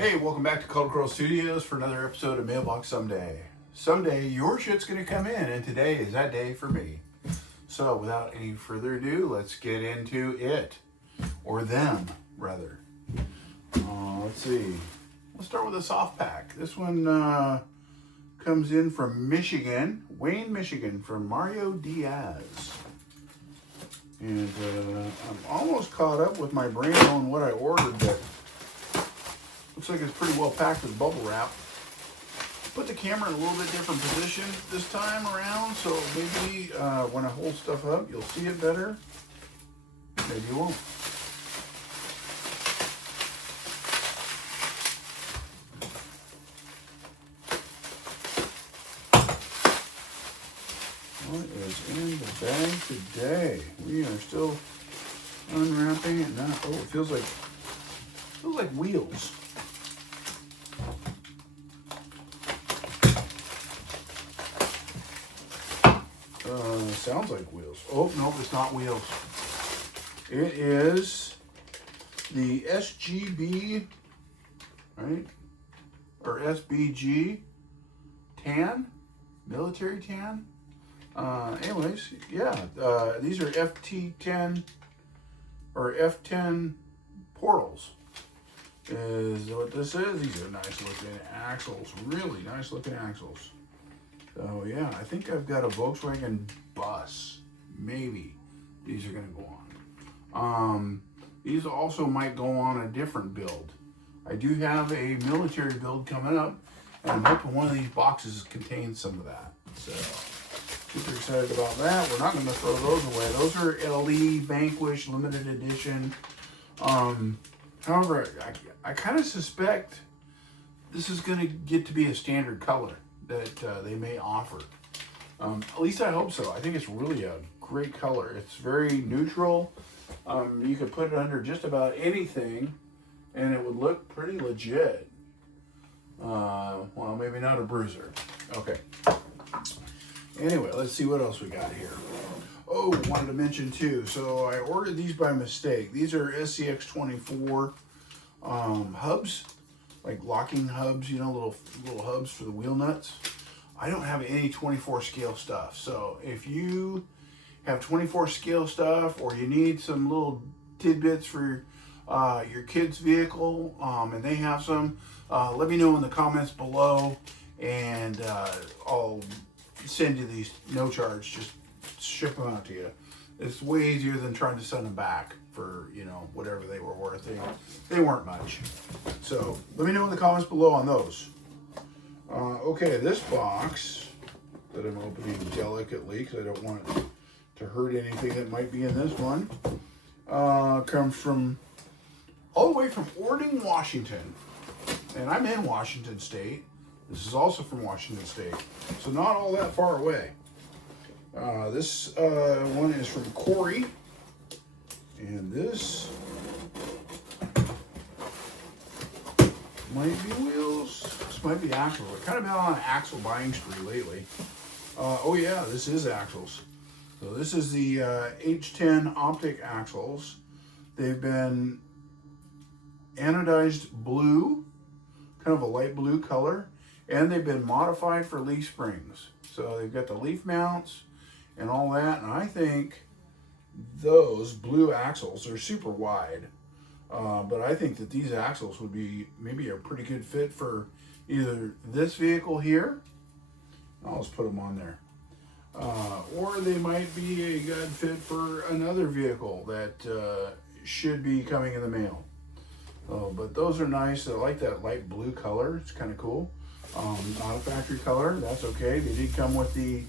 Hey, welcome back to Color Curl Studios for another episode of Mailbox Someday. Someday your shit's gonna come in, and today is that day for me. So without any further ado, let's get into it. Or them, rather. Let's see. We'll start with a soft pack. This one comes in from Michigan, Wayne, Michigan, from Mario Diaz. And I'm almost caught up with my brain on what I ordered, but looks like it's pretty well packed with bubble wrap. Put the camera in a little bit different position this time around, so maybe when I hold stuff up, you'll see it better. Maybe you won't. What is in the bag today? We are still unwrapping it now. Oh, it feels like wheels. Sounds like wheels. Oh, no, it's not wheels. It is the SGB, right? Or SBG tan, military tan. Anyways, yeah, these are FT10 or F10 portals. Is what this is. These are nice looking axles, really nice looking axles. So yeah, I think I've got a Volkswagen bus. Maybe these are going to go on. These also might go on a different build. I do have a military build coming up, and I'm hoping one of these boxes contains some of that. So super excited about that. We're not going to throw those away. Those are LE Vanquish limited edition. However, I kind of suspect this is going to get to be a standard color that they may offer. At least I hope so. I think it's really a great color. It's very neutral. You could put it under just about anything and it would look pretty legit. Well, maybe not a bruiser. Okay. Anyway, let's see what else we got here. Oh, wanted to mention too. So I ordered these by mistake. These are SCX24 hubs, like locking hubs, you know, little hubs for the wheel nuts. I don't have any 24 scale stuff. So if you have 24 scale stuff, or you need some little tidbits for your kid's vehicle, and they have some, let me know in the comments below, and I'll send you these, no charge, just ship them out to you. It's way easier than trying to send them back for, you know, whatever they were worth. They weren't much. So let me know in the comments below on those. Okay, this box that I'm opening delicately because I don't want it to hurt anything that might be in this one, comes from all the way from Orden, Washington. And I'm in Washington State. This is also from Washington State, so not all that far away. This one is from Corey, and this might be wheels. This might be axles. I've kind of been on an axle buying spree lately. Oh yeah, this is axles. So this is the H10 optic axles. They've been anodized blue, kind of a light blue color, and they've been modified for leaf springs. So they've got the leaf mounts and all that, and I think those blue axles are super wide. But I think that these axles would be maybe a pretty good fit for either this vehicle here, I'll just put them on there, or they might be a good fit for another vehicle that should be coming in the mail. But those are nice. I like that light blue color. It's kind of cool. Not a factory color. That's okay. They did come with the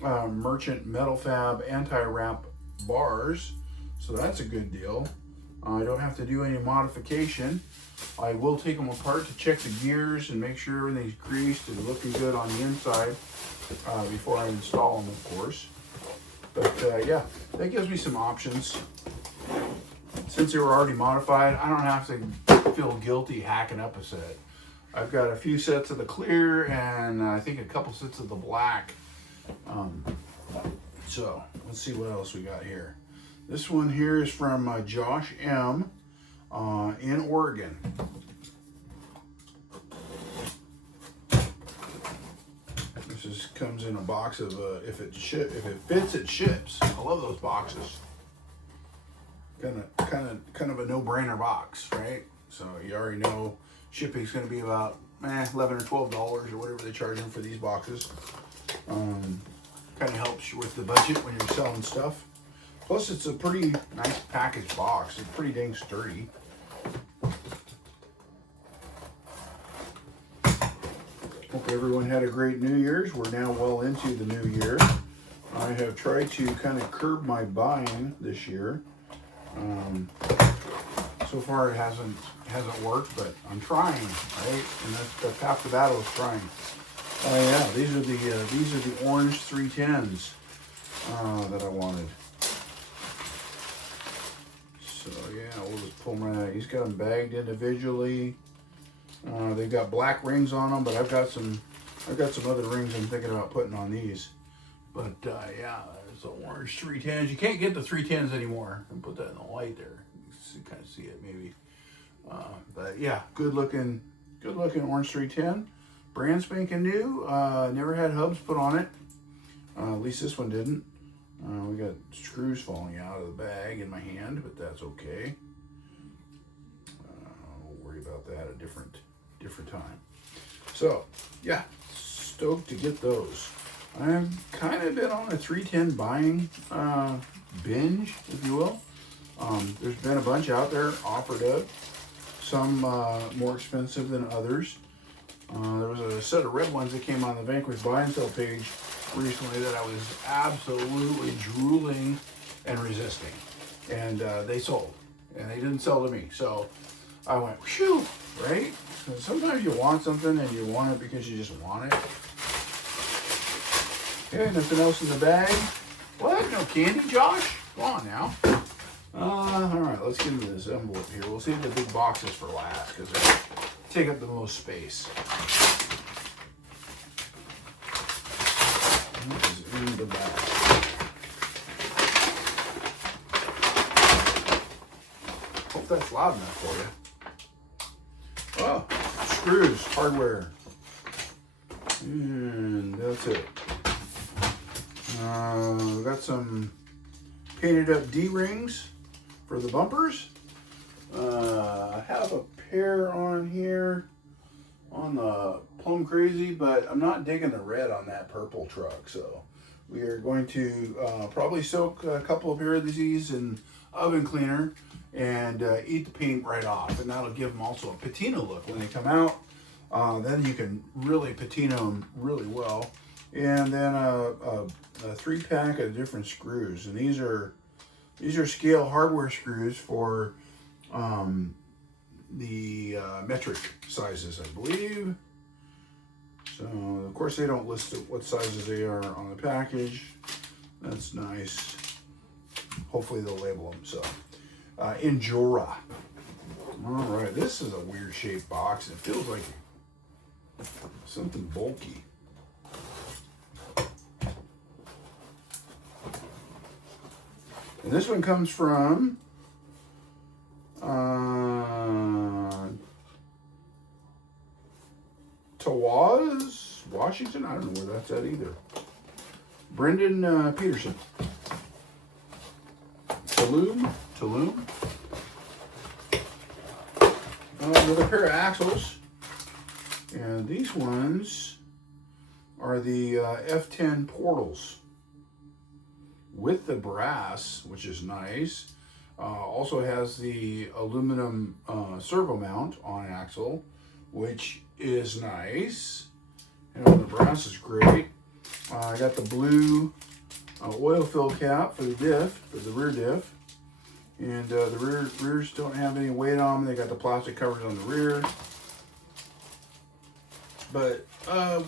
Merchant Metal Fab anti-wrap bars, so that's a good deal. I don't have to do any modification. I will take them apart to check the gears and make sure everything's greased and looking good on the inside before I install them, of course. But yeah, that gives me some options. Since they were already modified, I don't have to feel guilty hacking up a set. I've got a few sets of the clear and I think a couple sets of the black. So let's see what else we got here. This one here is from Josh M. In Oregon. comes in a box of if it fits, it ships. I love those boxes. Kind of a no-brainer box, right? So you already know shipping's going to be about $11 or $12 or whatever they charge them for these boxes. Kind of helps you with the budget when you're selling stuff. Plus, it's a pretty nice packaged box. It's pretty dang sturdy. Hope everyone had a great New Year's. We're now well into the new year. I have tried to kind of curb my buying this year. So far it hasn't worked, but I'm trying, right? And that's half the battle is trying. Oh yeah, these are the orange 310s that I wanted. So yeah, we'll just pull them right out. He's got them bagged individually. They've got black rings on them, but I've got some other rings I'm thinking about putting on these. But yeah, there's the orange 310s. You can't get the 310s anymore. I'll put that in the light there. You can kind of see it maybe. But yeah, good looking orange 310. Brand spanking new. Never had hubs put on it. At least this one didn't. We got screws falling out of the bag in my hand, but that's okay. We'll worry about that a different time. So yeah, stoked to get those. I've kind of been on a 310 buying binge, if you will. There's been a bunch out there offered up. Some more expensive than others. There was a set of red ones that came on the Vanquish buy and sell page recently that I was absolutely drooling and resisting. And they sold. And they didn't sell to me. So I went, whew, right? So sometimes you want something and you want it because you just want it. Okay, nothing else in the bag. What? No candy, Josh? Come on now. All right, let's get into this envelope here. We'll save the big boxes for last because they take up the most space. What is in the bag? Hope that's loud enough for you. Oh, screws, hardware. And that's it. We got some painted up D-rings for the bumpers. I have a pair on here on the Plum Crazy, but I'm not digging the red on that purple truck. So we are going to probably soak a couple of pair of these in oven cleaner and eat the paint right off. And that'll give them also a patina look when they come out. Then you can really patina them really well. And then a 3-pack of different screws, and these are scale hardware screws for the metric sizes, I believe. So of course they don't list what sizes they are on the package. That's nice. Hopefully they'll label them. So Injora. All right, this is a weird shaped box. It feels like something bulky. And this one comes from Tawaz, Washington. I don't know where that's at either. Brendan Peterson. Tulum. Another pair of axles. And these ones are the F10 portals with the brass, which is nice. Also has the aluminum servo mount on axle, which is nice. And the brass is great. I got the blue oil fill cap for the diff, for the rear diff. And the rears don't have any weight on them. They got the plastic covers on the rear. But,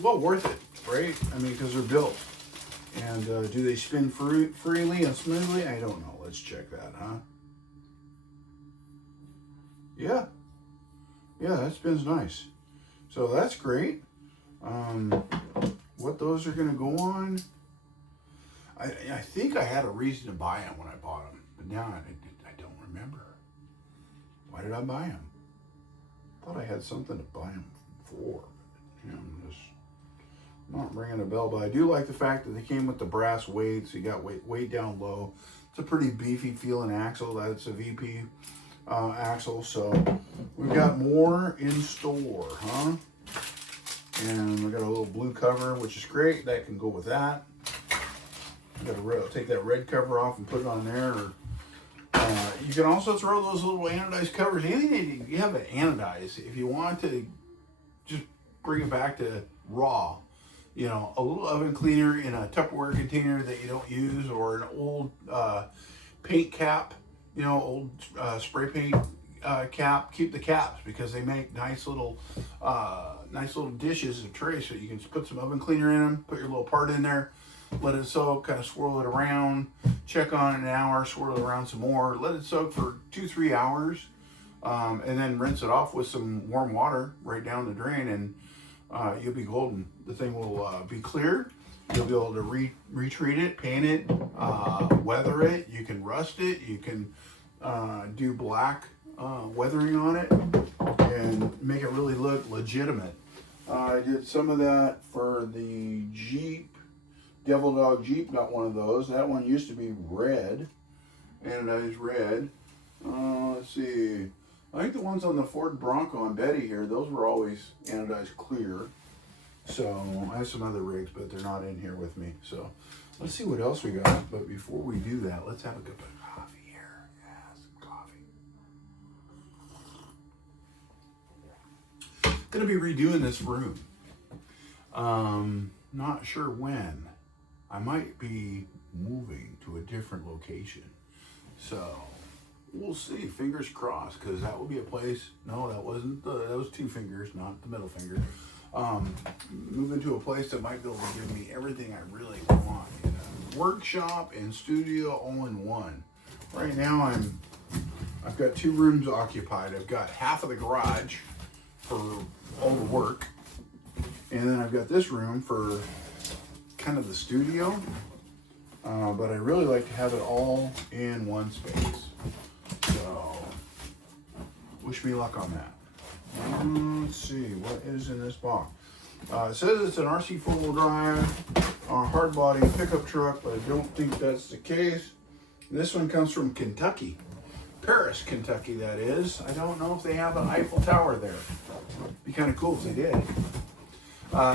well worth it, right? I mean, because they're built. And do they spin freely and smoothly? I don't know. Let's check that, huh? Yeah. Yeah, that spins nice. So that's great. What those are going to go on, I think I had a reason to buy them when I bought them. But now I don't remember. Why did I buy them? I thought I had something to buy them for. You know, Not ringing a bell, but I do like the fact that they came with the brass weight, so you got weight down low. It's a pretty beefy feeling axle. That's a VP axle, so we've got more in store, huh? And we got a little blue cover, which is great. That can go with that. Got to take that red cover off and put it on there. Or, you can also throw those little anodized covers. Anything you have it anodized. If you want to just bring it back to raw, you know, a little oven cleaner in a Tupperware container that you don't use, or an old paint cap, you know, old spray paint cap. Keep the caps because they make nice little dishes or trays, so you can put some oven cleaner in them, put your little part in there, let it soak, kind of swirl it around, check on it an hour, swirl it around some more, let it soak for 2-3 hours, and then rinse it off with some warm water right down the drain, and you'll be golden. The thing will be clear. You'll be able to retreat it, paint it, weather it. You can rust it. You can do black weathering on it and make it really look legitimate. I did some of that for the Jeep. Devil Dog Jeep got one of those. That one used to be red, anodized red. Let's see. I think the ones on the Ford Bronco on Betty here, those were always anodized clear. So I have some other rigs, but they're not in here with me. So let's see what else we got. But before we do that, let's have a cup of coffee here. Yeah, some coffee. Gonna be redoing this room. Not sure when. I might be moving to a different location. So we'll see, fingers crossed, because that will be a place. No, that wasn't that was 2 fingers, not the middle finger. Moving to a place that might be able to give me everything I really want. You know, workshop and studio all in one. Right now I've got 2 rooms occupied. I've got half of the garage for all the work, and then I've got this room for kind of the studio. But I really like to have it all in one space. So wish me luck on that. Let's see, what is in this box? It says it's an RC 4-wheel drive, hard body pickup truck, but I don't think that's the case. This one comes from Kentucky. Paris, Kentucky, that is. I don't know if they have an Eiffel Tower there. Be kind of cool if they did.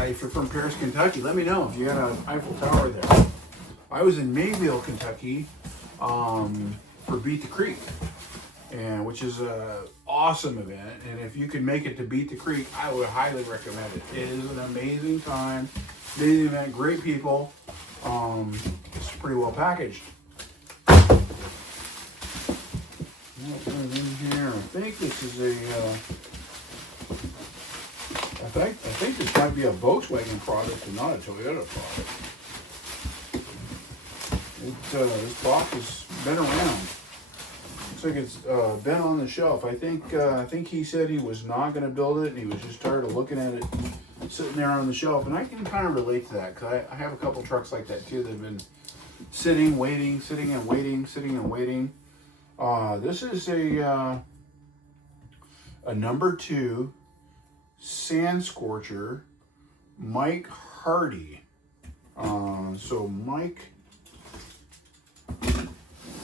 If you're from Paris, Kentucky, let me know if you got an Eiffel Tower there. I was in Mayville, Kentucky, for Beat the Creek, and which is a awesome event. And if you can make it to Beat the Creek, I would highly recommend it. It is an amazing time, amazing event, great people. It's pretty well packaged. What's in here? I think this is a. I think this might be a Volkswagen product and not a Toyota product. This box has been around. Looks like it's been on the shelf. I think he said he was not going to build it, and he was just tired of looking at it sitting there on the shelf. And I can kind of relate to that, because I have a couple trucks like that too that have been sitting, waiting, sitting and waiting, sitting and waiting. This is a number 2 Sand Scorcher, Mike Hardy. So Mike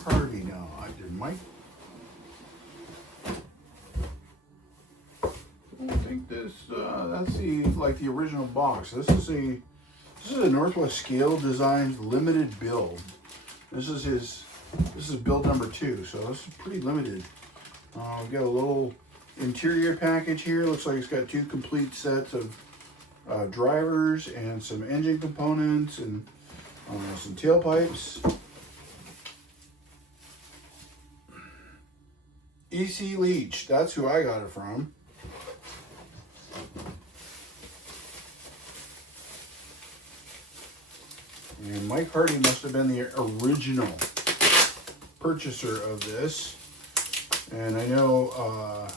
Hardy, no, I did Mike. I don't think this. That's the original box. This is a Northwest Scale Designs limited build. This is build number 2, so this is pretty limited. We've got a little interior package here. Looks like it's got 2 complete sets of drivers and some engine components and some tailpipes. EC Leach, that's who I got it from. And Mike Hardy must have been the original purchaser of this. And I know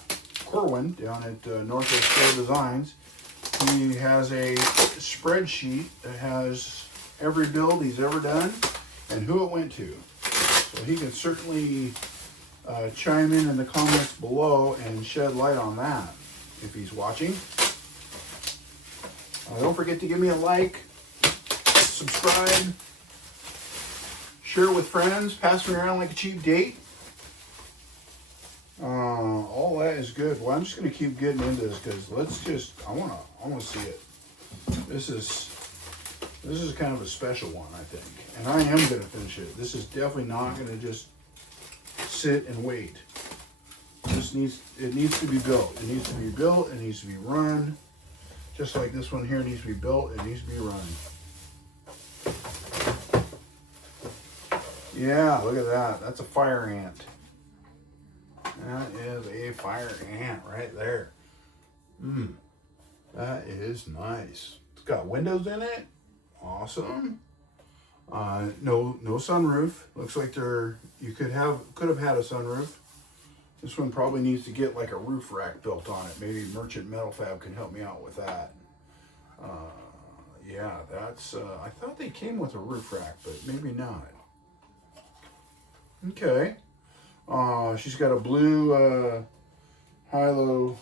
Corwin down at Northwest Scale Designs, he has a spreadsheet that has every build he's ever done and who it went to. So he can certainly chime in the comments below and shed light on that if he's watching. Don't forget to give me a like, subscribe, share with friends, pass me around like a cheap date. All that is good. Well, I'm just gonna keep getting into this because I wanna see it. This is kind of a special one, I think, and I am gonna finish it. This is definitely not gonna just sit and wait. It needs to be built. It needs to be built. It needs to be run. Just like this one here needs to be built. It needs to be run. Yeah, look at that. That's a fire ant. That is a fire ant right there. That is nice. It's got windows in it. Awesome. No sunroof. Looks like you could have had a sunroof. This one probably needs to get like a roof rack built on it. Maybe Merchant Metal Fab can help me out with that. Yeah, that's. I thought they came with a roof rack, but maybe not. Okay. She's got a blue high-low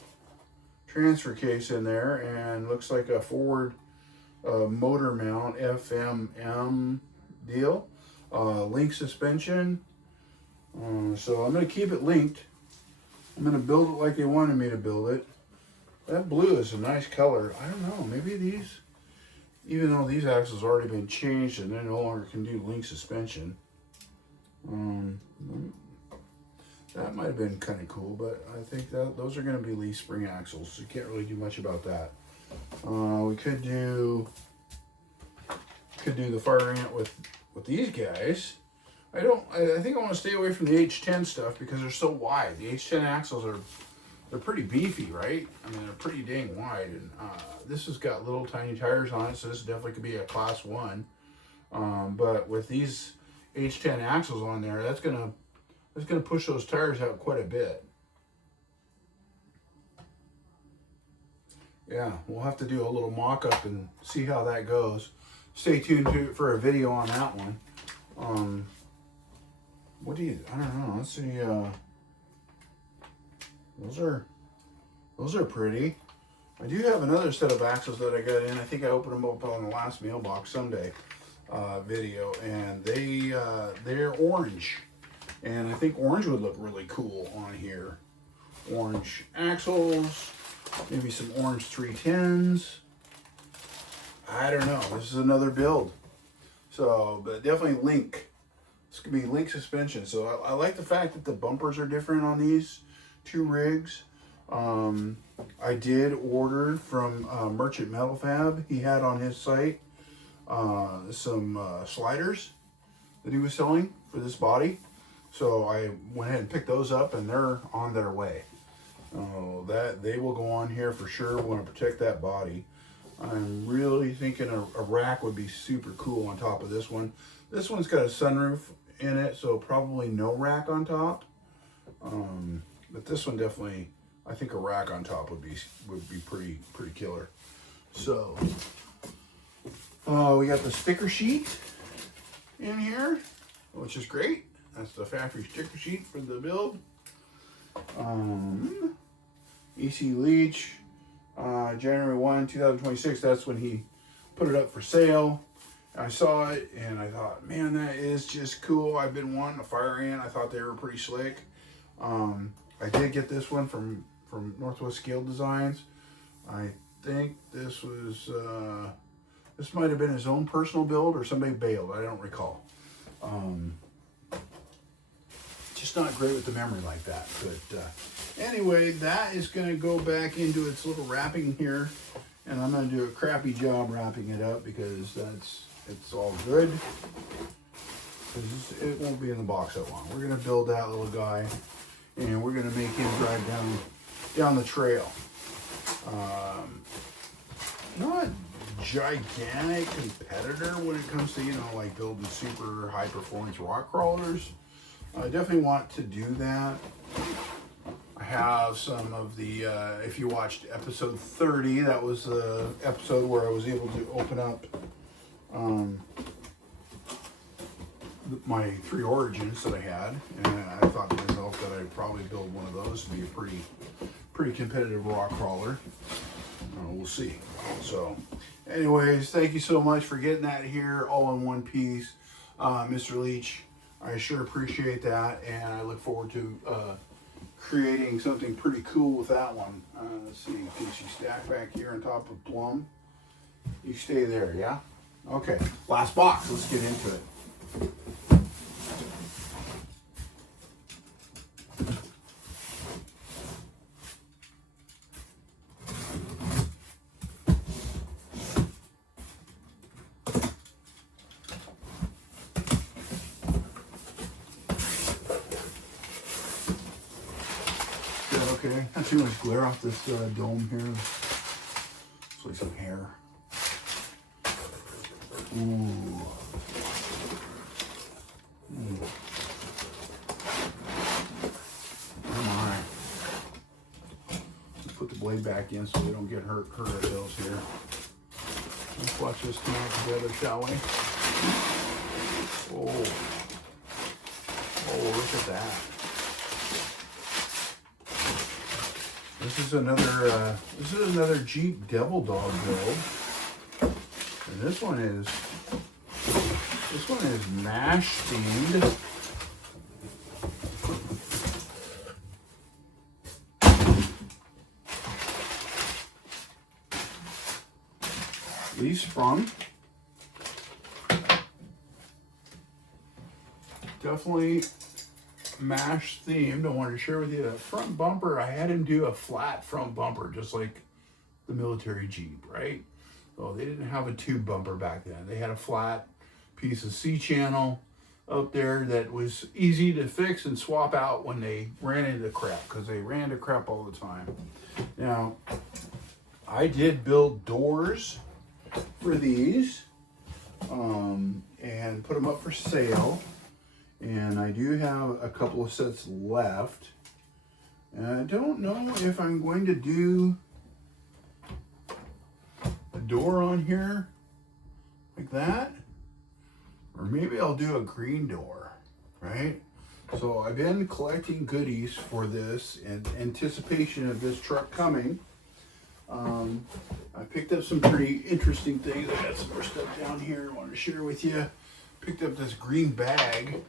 transfer case in there, and looks like a forward motor mount FMM deal. Link suspension. So I'm going to keep it linked. I'm going to build it like they wanted me to build it. That blue is a nice color. I don't know. Maybe these, even though these axles have already been changed and they no longer can do link suspension. That might have been kind of cool, but I think that those are going to be leaf spring axles. So you can't really do much about that. We could do the fire ant with these guys. I think I want to stay away from the H10 stuff because they're so wide. The H10 axles they're pretty beefy, right? I mean, they're pretty dang wide, and this has got little tiny tires on it, so this definitely could be a class 1. But with these H10 axles on there, that's gonna push those tires out quite a bit. Yeah, we'll have to do a little mock-up and see how that goes. Stay tuned for a video on that one. I don't know, let's see, those are pretty. I do have another set of axles that I got in. I think I opened them up on the last Mailbox Someday video, and they're orange. And I think orange would look really cool on here. Orange axles, maybe some orange 310s. I don't know. This is another build. So, but definitely link. It's going to be link suspension. So I like the fact that the bumpers are different on these two rigs. I did order from Merchant Metal Fab. He had on his site some sliders that he was selling for this body. So I went ahead and picked those up, and they're on their way. That they will go on here for sure. We want to protect that body. I'm really thinking a rack would be super cool on top of this one. This one's got a sunroof in it, so probably no rack on top. But this one definitely, I think a rack on top would be pretty killer. So we got the sticker sheet in here, which is great. That's the factory sticker sheet for the build. EC Leach, January 1, 2026. That's when he put it up for sale. I saw it and I thought, man, that is just cool. I've been wanting a fire ant. I thought they were pretty slick. I did get this one from Northwest Scale Designs. I think this was this might have been his own personal build or somebody bailed. I don't recall. Just not great with the memory like that. But anyway, that is going to go back into its little wrapping here, and I'm going to do a crappy job wrapping it up because it's all good. It won't be in the box that long. We're going to build that little guy, and we're going to make him drive down the trail. Not gigantic competitor when it comes to, like building super high performance rock crawlers. I definitely want to do that. I have some of the, if you watched episode 30, that was the episode where I was able to open up my 3 origins that I had. And I thought to myself that I'd probably build one of those to be a pretty competitive rock crawler. We'll see. So anyways, thank you so much for getting that here all in one piece, Mr. Leach. I sure appreciate that, and I look forward to creating something pretty cool with that one. Let's see, can you stack back here on top of Plum? You stay there, yeah? Okay, last box, let's get into it. Okay, not too much glare off this dome here. Looks like some hair. Ooh. Oh my. Let's put the blade back in so we don't get hurt ourselves here. Let's watch this come out together, shall we? Oh. Oh, look at that. This is another Jeep Devil Dog build, and this one is MASH themed. These from definitely MASH themed. I wanted to share with you the front bumper. I had him do a flat front bumper, just like the military Jeep, right? Well, they didn't have a tube bumper back then. They had a flat piece of C-channel up there that was easy to fix and swap out when they ran into crap, because they ran into crap all the time. Now, I did build doors for these and put them up for sale. And I do have a couple of sets left. And I don't know if I'm going to do a door on here like that, or maybe I'll do a green door, right? So I've been collecting goodies for this in anticipation of this truck coming. I picked up some pretty interesting things. I got some more stuff down here I wanted to share with you. Picked up this green bag,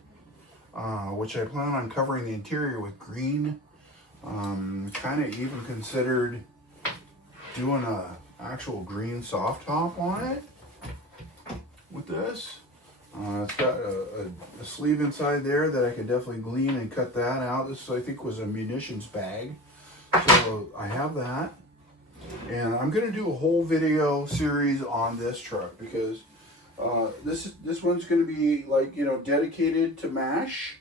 which I plan on covering the interior with green. Kind of even considered doing a actual green soft top on it with this. It's got a sleeve inside there that I could definitely glean and cut that out. This, I think, was a munitions bag. So I have that. And I'm going to do a whole video series on this truck because this one's going to be, like, you know, dedicated to MASH.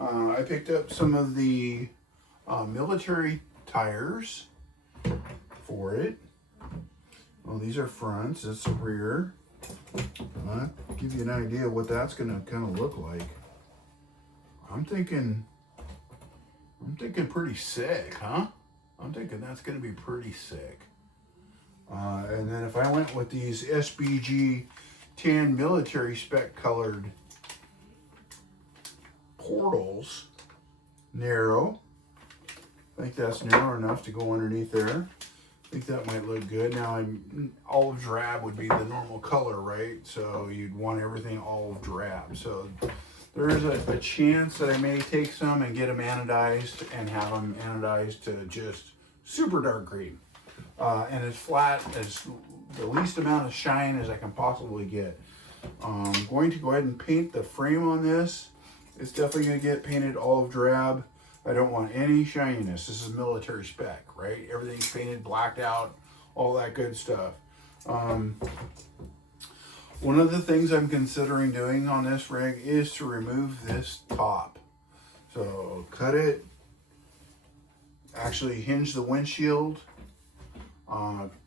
I picked up some of the military tires for it. Well, these are fronts. It's the rear. I'll give you an idea of what that's going to kind of look like. I'm thinking pretty sick, huh? I'm thinking that's going to be pretty sick. And then if I went with these SBG tan military spec colored portals, narrow. I think that's narrow enough to go underneath there. I think that might look good. Now, olive drab would be the normal color, right? So you'd want everything olive drab. So there is a chance that I may take some and get them anodized and have them anodized to just super dark green. And as flat as the least amount of shine as I can possibly get. I'm going to go ahead and paint the frame on this. It's definitely going to get painted olive drab. I don't want any shininess. This is military spec, right? Everything's painted, blacked out, all that good stuff. One of the things I'm considering doing on this rig is to remove this top. So cut it, actually hinge the windshield,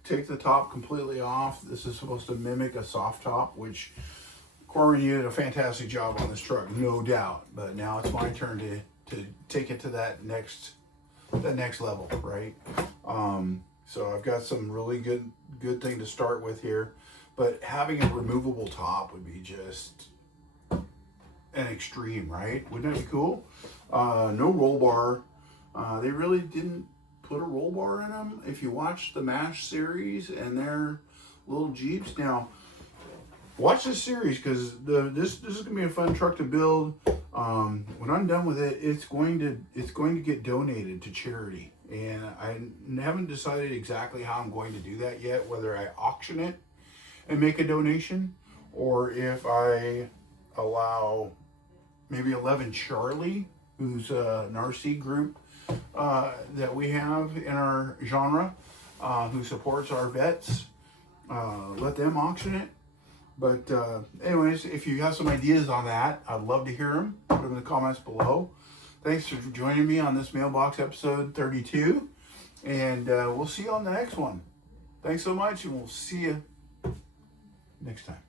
take the top completely off. This is supposed to mimic a soft top, which Corbin, you did a fantastic job on this truck, no doubt. But now it's my turn to take it to that next level, right? So I've got some really good thing to start with here, but having a removable top would be just an extreme, right? Wouldn't that be cool? No roll bar. They really didn't put a roll bar in them. If you watch the MASH series and their little Jeeps, now watch this series because this is gonna be a fun truck to build. When I'm done with it, it's going to get donated to charity, and I haven't decided exactly how I'm going to do that yet. Whether I auction it and make a donation, or if I allow maybe 11 Charlie, who's an RC group that we have in our genre, who supports our vets, let them auction it. But anyways, if you have some ideas on that, I'd love to hear them. Put them in the comments below. Thanks for joining me on this Mailbox episode 32. And we'll see you on the next one. Thanks so much, and we'll see you next time.